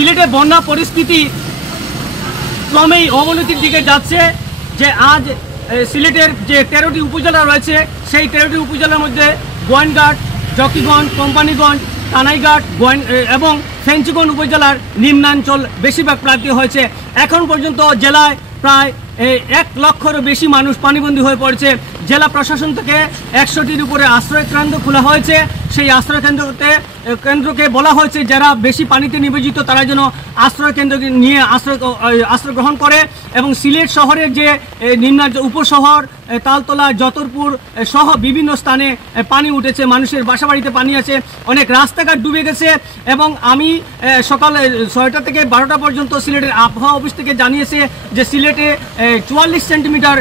সিলেটে বন্যা পরিস্থিতি ক্রমেই অবনতির দিকে যাচ্ছে। যে আজ সিলেটের যে 13টি উপজেলা রয়েছে সেই 13টি উপজেলার মধ্যে গোয়েনঘাট, জকিগঞ্জ, কোম্পানিগঞ্জ, কানাইঘাট এবং ফেঞ্চিগঞ্জ উপজেলার নিম্নাঞ্চল বেশিরভাগ প্লাবিত হয়েছে। এখন পর্যন্ত জেলায় প্রায় 1 লক্ষেরও বেশি মানুষ পানিবন্দী হয়ে পড়েছে। জেলা প্রশাসন থেকে 100টির উপরে আশ্রয় কেন্দ্র খোলা হয়েছে। সেই আশ্রয় কেন্দ্রকে বলা হয়েছে যারা বেশি পানিতে নিবেদিত তারা যেন আশ্রয় কেন্দ্র নিয়ে আশ্রয় গ্রহণ করে। এবং সিলেট শহরের যে উপশহর তালতলা, যতরপুর সহ বিভিন্ন স্থানে পানি উঠেছে, মানুষের বাসাবাড়িতে পানি আছে, অনেক রাস্তাঘাট ডুবে গেছে। এবং আমি সকাল 6টা থেকে 12টা পর্যন্ত সিলেটের আবহাওয়া অফিস থেকে জানিয়েছে যে সিলেটে 44 সেন্টিমিটার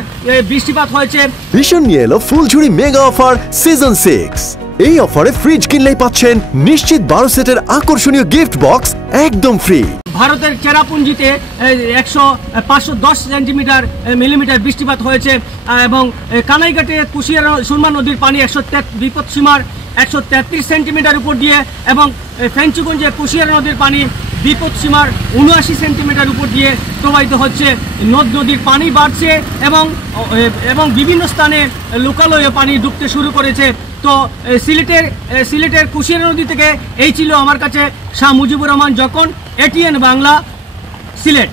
বৃষ্টিপাত হয়েছে। ভীষণ নিয়ে এলো ফুলঝুরি মেগা অফার সিজন 6। এই অফারে ফ্রিজ কিনলেই পাচ্ছেন নিশ্চিত 12 সেটের আকর্ষণীয় গিফট বক্স একদম ফ্রি। ভারতের চেরাপুঞ্জিতে 510 মিলিমিটার বৃষ্টিপাত হয়েছে এবং কানাইঘাটে কুশিয়ারা সুরমা নদীর পানি বিপদসীমার 133 সেন্টিমিটার উপর দিয়ে এবং ফেঞ্চুগঞ্জে কুশিয়ারা নদীর পানি বিপদসীমার 79 সেন্টিমিটার উপর দিয়ে প্রবাহিত হচ্ছে। নদীর পানি বাড়ছে এবং বিভিন্ন স্থানে লোকালয়ে পানি ডুবতে শুরু করেছে। তো সিলেটের কুশিয়ারা নদী থেকে এই ছিল আমার কাছে শাহ মুজিবুর রহমান, যখন ATN বাংলা, সিলেট।